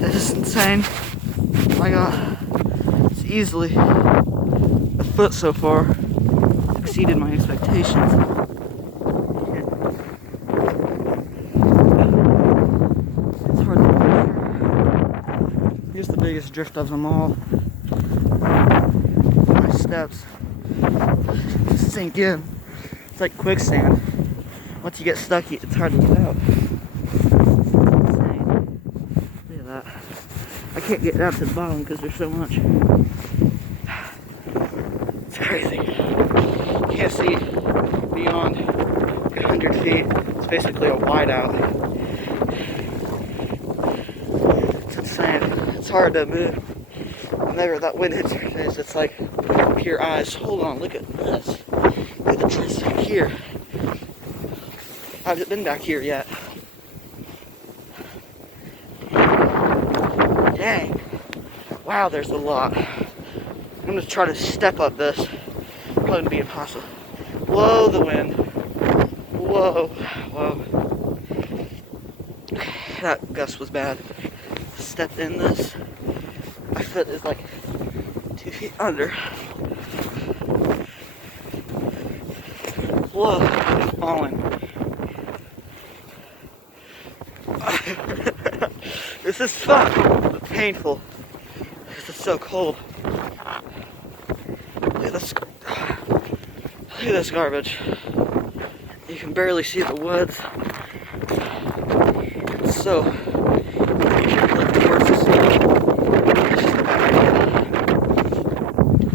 This is insane. I got, it's easily a foot so far. Exceeded my expectations. It's hard to measure. Here's the biggest drift of them all. My steps sink in. It's like quicksand. Once you get stuck, it's hard to get out. Insane. Look at that. I can't get down to the bottom because there's so much. It's crazy. You can't see beyond 100 feet. It's basically a whiteout. It's insane. It's hard to move. Whenever that wind hits your face, it's like pure ice. Hold on, look at this. Look at the trees back here. I haven't been back here yet. Dang. Wow, there's a lot. I'm gonna try to step up this. Probably gonna be impossible. Whoa, the wind. Whoa, whoa. That gust was bad. Stepped in this. My foot is like 2 feet under. Whoa, I'm falling. This is fun, painful. This is so cold. Look at this. Look at this garbage. You can barely see the woods. It's so. You should look towards the sea.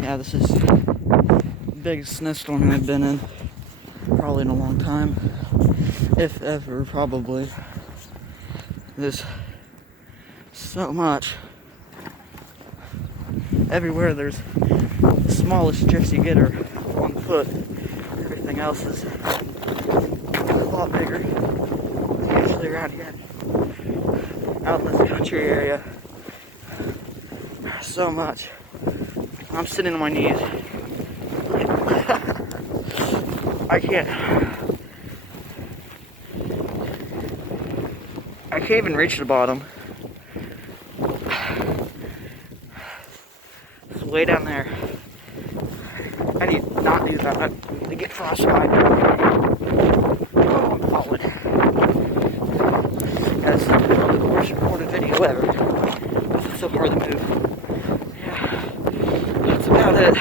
Yeah, this is the biggest snowstorm I've been in. Probably in a long time. If ever, probably. There's so much. Everywhere there's the smallest drifts you get are on foot. Everything else is a lot bigger. Usually around here. Out in this country area. There's so much. I'm sitting on my knees. I can't even reach the bottom. It's way down there. I need to not do that to get frostbite. Oh, I'm falling. That's probably the worst recorded video ever. It's so hard to move. Yeah, that's about it.